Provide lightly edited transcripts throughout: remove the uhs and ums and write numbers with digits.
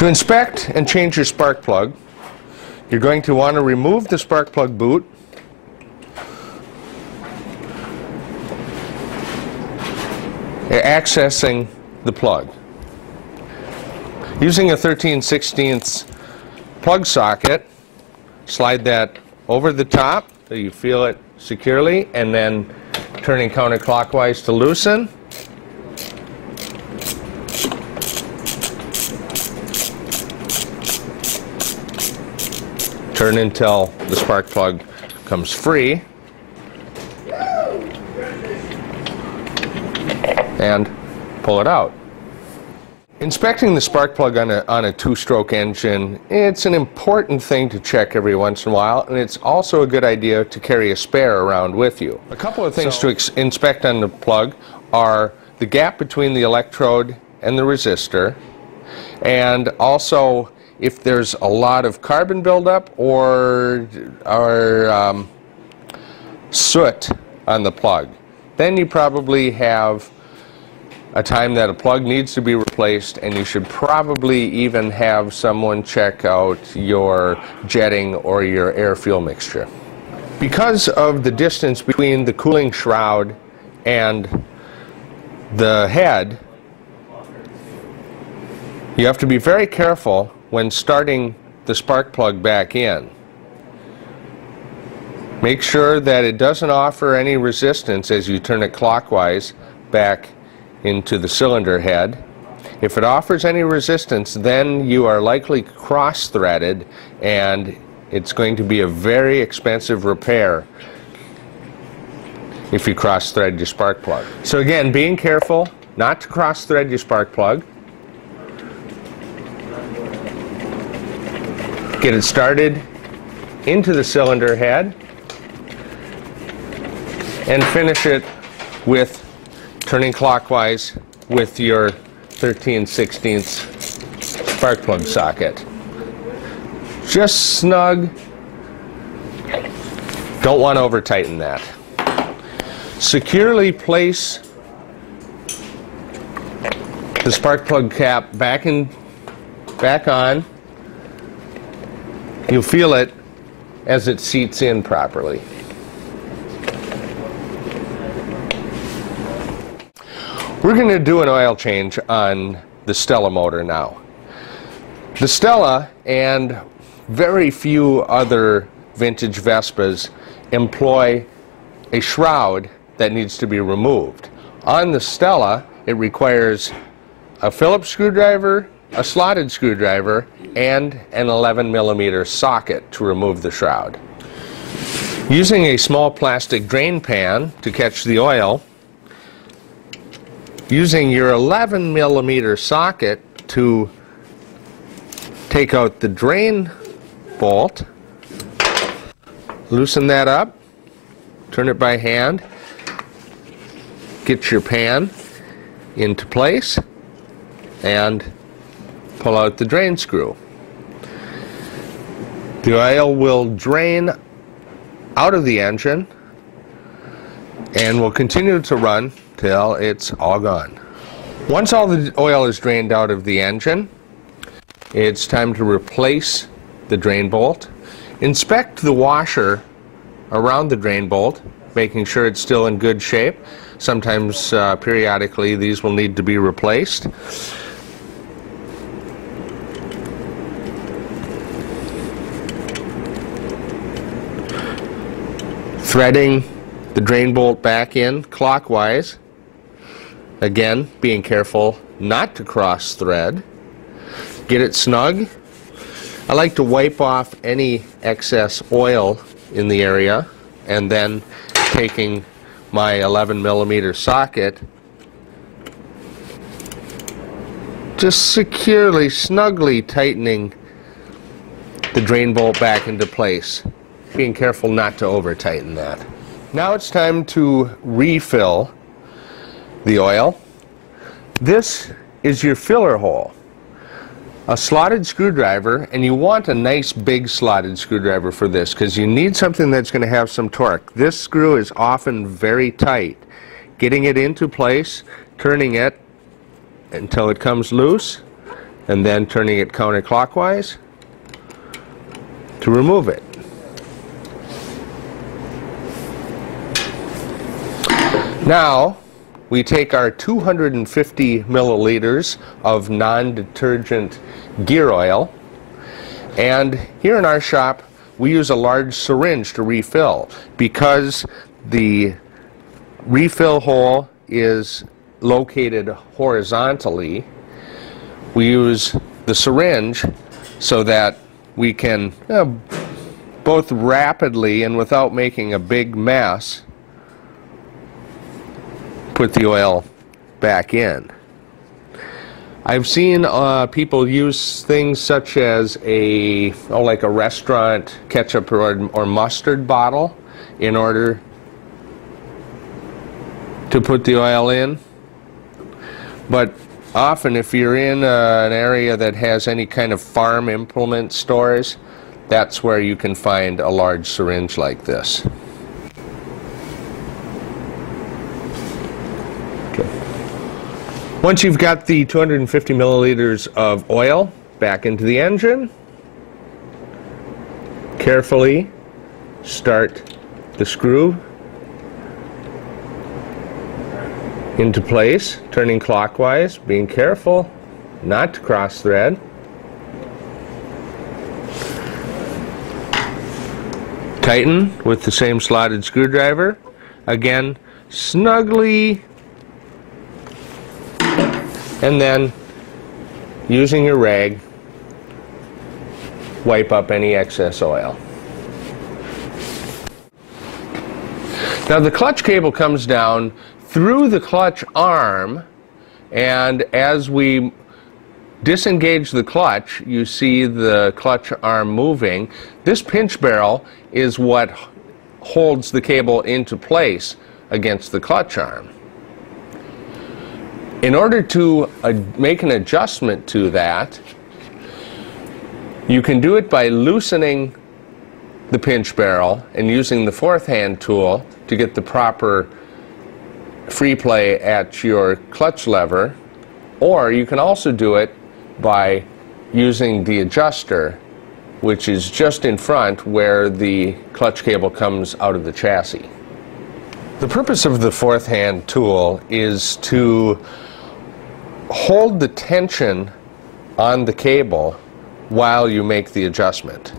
To inspect and change your spark plug, you're going to want to remove the spark plug boot, accessing the plug. Using a 13/16 plug socket, slide that over the top so you feel it securely, and then turning counterclockwise to loosen. Turn until the spark plug comes free, and pull it out. Inspecting the spark plug on a two-stroke engine, it's an important thing to check every once in a while, and it's also a good idea to carry a spare around with you. A couple of things to inspect on the plug are the gap between the electrode and the resistor, and also if there's a lot of carbon buildup or soot on the plug. Then you probably have a time that a plug needs to be replaced, and you should probably even have someone check out your jetting or your air-fuel mixture. Because of the distance between the cooling shroud and the head, you have to be very careful when starting the spark plug back in. Make sure that it doesn't offer any resistance as you turn it clockwise back into the cylinder head. If it offers any resistance, then you are likely cross-threaded, and it's going to be a very expensive repair if you cross-thread your spark plug. So again, being careful not to cross-thread your spark plug. Get it started into the cylinder head and finish it with turning clockwise with your 13/16 spark plug socket. Just snug. Don't want to over tighten that. Securely place the spark plug cap back on. You'll feel it as it seats in properly. We're going to do an oil change on the Stella motor now. The Stella and very few other vintage Vespas employ a shroud that needs to be removed. On the Stella, it requires a Phillips screwdriver, a slotted screwdriver, and an 11mm socket to remove the shroud. Using a small plastic drain pan to catch the oil, using your 11mm socket to take out the drain bolt, loosen that up, turn it by hand, get your pan into place, and pull out the drain screw. The oil will drain out of the engine and will continue to run till it's all gone. Once all the oil is drained out of the engine, it's time to replace the drain bolt. Inspect the washer around the drain bolt, making sure it's still in good shape. Sometimes periodically these will need to be replaced. Threading the drain bolt back in clockwise. Again, being careful not to cross thread. Get it snug. I like to wipe off any excess oil in the area, and then taking my 11mm socket, just securely, snugly tightening the drain bolt back into place. Being careful not to over tighten that. Now it's time to refill the oil. This is your filler hole. A slotted screwdriver, and you want a nice big slotted screwdriver for this because you need something that's going to have some torque. This screw is often very tight. Getting it into place, turning it until it comes loose, and then turning it counterclockwise to remove it. Now we take our 250 milliliters of non-detergent gear oil, and here in our shop we use a large syringe to refill. Because the refill hole is located horizontally, we use the syringe so that we can both rapidly and without making a big mess put the oil back in. I've seen people use things such as like a restaurant ketchup or mustard bottle in order to put the oil in. But often if you're in an area that has any kind of farm implement stores, that's where you can find a large syringe like this. Once you've got the 250 milliliters of oil back into the engine, carefully start the screw into place, turning clockwise, being careful not to cross thread. Tighten with the same slotted screwdriver. Again, snugly, and then using your rag, wipe up any excess oil. Now the clutch cable comes down through the clutch arm, and as we disengage the clutch, you see the clutch arm moving. This pinch barrel is what holds the cable into place against the clutch arm. In order to make an adjustment to that, you can do it by loosening the pinch barrel and using the fourth hand tool to get the proper free play at your clutch lever, or you can also do it by using the adjuster, which is just in front where the clutch cable comes out of the chassis. The purpose of the fourth hand tool is to hold the tension on the cable while you make the adjustment.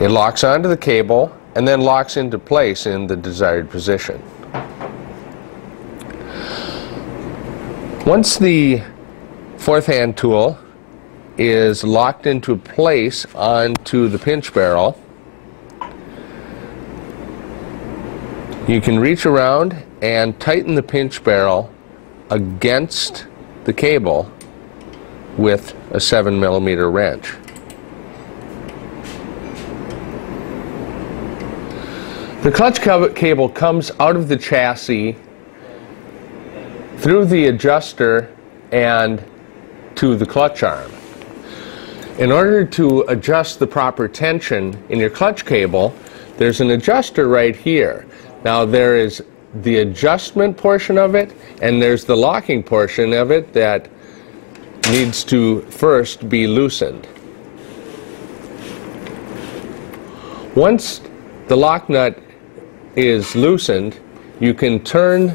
It locks onto the cable and then locks into place in the desired position. Once the fourth hand tool is locked into place onto the pinch barrel, you can reach around and tighten the pinch barrel against the cable with a 7mm wrench. The clutch cable comes out of the chassis through the adjuster and to the clutch arm. In order to adjust the proper tension in your clutch cable, there's an adjuster right here. Now there is the adjustment portion of it, and there's the locking portion of it that needs to first be loosened. Once the lock nut is loosened, you can turn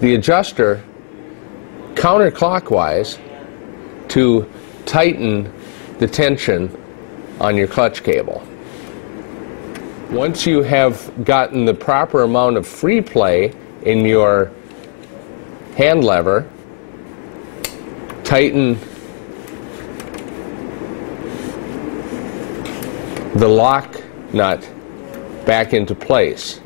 the adjuster counterclockwise to tighten the tension on your clutch cable. Once you have gotten the proper amount of free play in your hand lever, tighten the lock nut back into place.